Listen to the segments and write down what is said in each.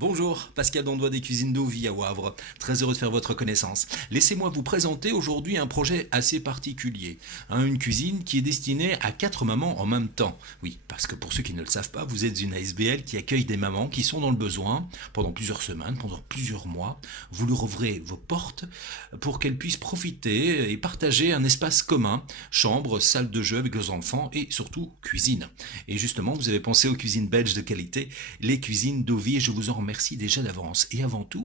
Bonjour, Pascal Dandois des cuisines d'Ovie à Wavre. Très heureux de faire votre connaissance. Laissez-moi vous présenter aujourd'hui un projet assez particulier. Une cuisine qui est destinée à 4 mamans en même temps. Oui, parce que pour ceux qui ne le savent pas, vous êtes une ASBL qui accueille des mamans qui sont dans le besoin pendant plusieurs semaines, pendant plusieurs mois. Vous leur ouvrez vos portes pour qu'elles puissent profiter et partager un espace commun, chambre, salle de jeu avec leurs enfants et surtout cuisine. Et justement, vous avez pensé aux cuisines belges de qualité, les cuisines d'Ovie, et je vous en remercie déjà d'avance. Et avant tout,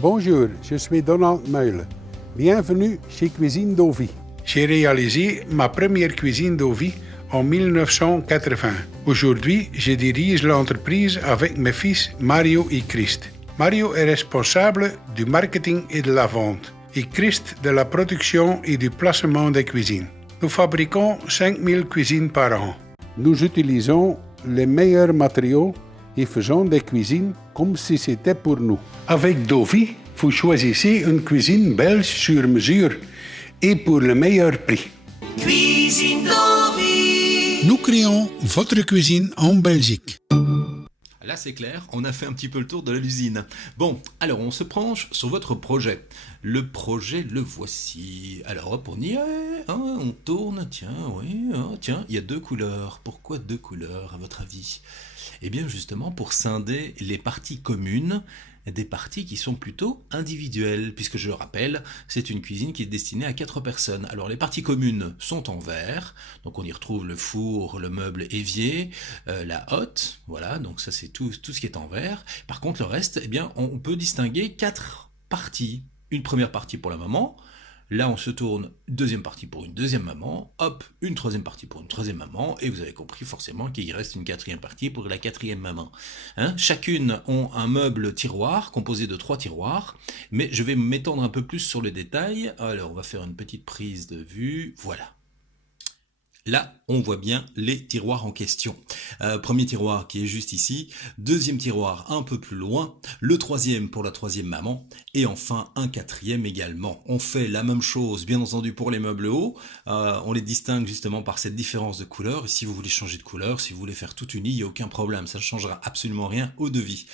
Bonjour, je suis Donald Meule. Bienvenue chez Cuisine d'Ovie. J'ai réalisé ma première cuisine d'Ovie en 1980. Aujourd'hui, je dirige l'entreprise avec mes fils Mario et Christ. Mario est responsable du marketing et de la vente, et Christ de la production et du placement des cuisines. Nous fabriquons 5000 cuisines par an. Nous utilisons les meilleurs matériaux et faisons des cuisines comme si c'était pour nous. Avec d'Ovie, vous choisissez une cuisine belge sur mesure et pour le meilleur prix. Cuisine d'Ovie. Nous créons votre cuisine en Belgique. là c'est clair, on a fait un petit peu le tour de l'usine. Bon, alors on se penche sur votre projet. Le projet, le voici. Alors hop, on y est, on tourne, tiens, oui, tiens, il y a 2 couleurs. Pourquoi 2 couleurs à votre avis? Eh bien justement pour scinder les parties communes des parties qui sont plutôt individuelles, puisque je le rappelle, c'est une cuisine qui est destinée à 4 personnes. Alors les parties communes sont en verre, donc on y retrouve le four, le meuble évier, la hotte, voilà, donc ça c'est tout ce qui est en verre. Par contre le reste, eh bien on peut distinguer 4 parties. Une première partie pour la maman, là on se tourne, deuxième partie pour une deuxième maman, hop, une troisième partie pour une troisième maman, et vous avez compris forcément qu'il reste une quatrième partie pour la quatrième maman. Chacune ont un meuble tiroir composé de 3 tiroirs, mais je vais m'étendre un peu plus sur le détail. Alors on va faire une petite prise de vue, voilà. Là, on voit bien les tiroirs en question. Premier tiroir qui est juste ici, deuxième tiroir un peu plus loin, le troisième pour la troisième maman, et enfin un quatrième également. On fait la même chose, bien entendu, pour les meubles hauts. On les distingue justement par cette différence de couleur. Et si vous voulez changer de couleur, si vous voulez faire tout uni, il n'y a aucun problème. Ça ne changera absolument rien au devis.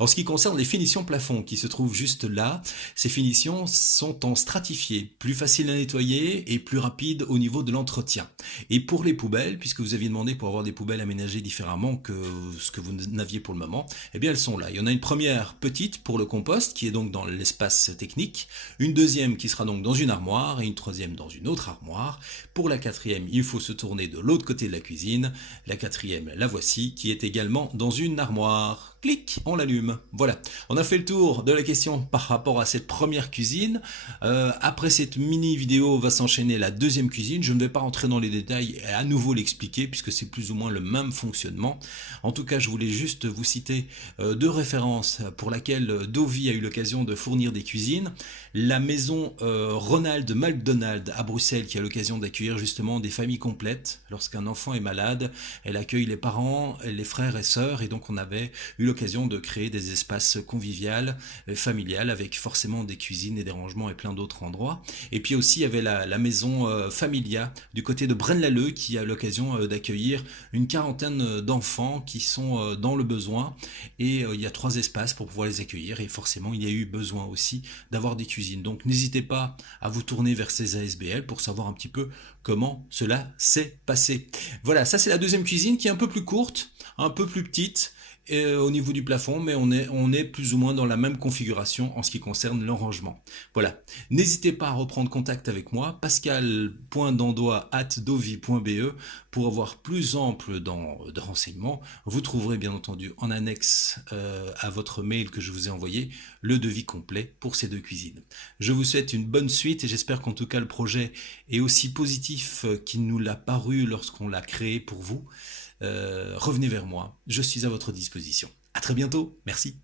En ce qui concerne les finitions plafond qui se trouvent juste là, ces finitions sont en stratifié, plus faciles à nettoyer et plus rapides au niveau de l'entretien. Et pour les poubelles, puisque vous aviez demandé pour avoir des poubelles aménagées différemment que ce que vous n'aviez pour le moment, eh bien elles sont là. Il y en a une première petite pour le compost qui est donc dans l'espace technique, une deuxième qui sera donc dans une armoire et une troisième dans une autre armoire. Pour la quatrième, il faut se tourner de l'autre côté de la cuisine. La quatrième, la voici, qui est également dans une armoire. Clic, on l'allume. Voilà, on a fait le tour de la question par rapport à cette première cuisine. Après cette mini vidéo va s'enchaîner la deuxième cuisine. Je ne vais pas rentrer dans les détails et à nouveau l'expliquer puisque c'est plus ou moins le même fonctionnement. En tout cas, je voulais juste vous citer 2 références pour laquelle d'Ovie a eu l'occasion de fournir des cuisines. La maison Ronald McDonald à Bruxelles qui a l'occasion d'accueillir justement des familles complètes. Lorsqu'un enfant est malade, elle accueille les parents, les frères et sœurs, et donc on avait eu l'occasion de créer des espaces conviviaux, familiales, avec forcément des cuisines et des rangements et plein d'autres endroits. Et puis aussi il y avait la maison Familia du côté de Braine-l'Alleud qui a l'occasion d'accueillir une quarantaine d'enfants qui sont dans le besoin, et il y a 3 espaces pour pouvoir les accueillir, et forcément il y a eu besoin aussi d'avoir des cuisines. Donc n'hésitez pas à vous tourner vers ces ASBL pour savoir un petit peu comment cela s'est passé. Voilà, ça c'est la deuxième cuisine qui est un peu plus courte, un peu plus petite, au niveau du plafond, mais on est plus ou moins dans la même configuration en ce qui concerne le rangement. Voilà, n'hésitez pas à reprendre contact avec moi, pascal.dandois@dovie.be, pour avoir plus ample de renseignements. Vous trouverez bien entendu en annexe à votre mail que je vous ai envoyé le devis complet pour ces 2 cuisines. Je vous souhaite une bonne suite et j'espère qu'en tout cas le projet est aussi positif qu'il nous l'a paru lorsqu'on l'a créé pour vous. Revenez vers moi, je suis à votre disposition. À très bientôt, merci.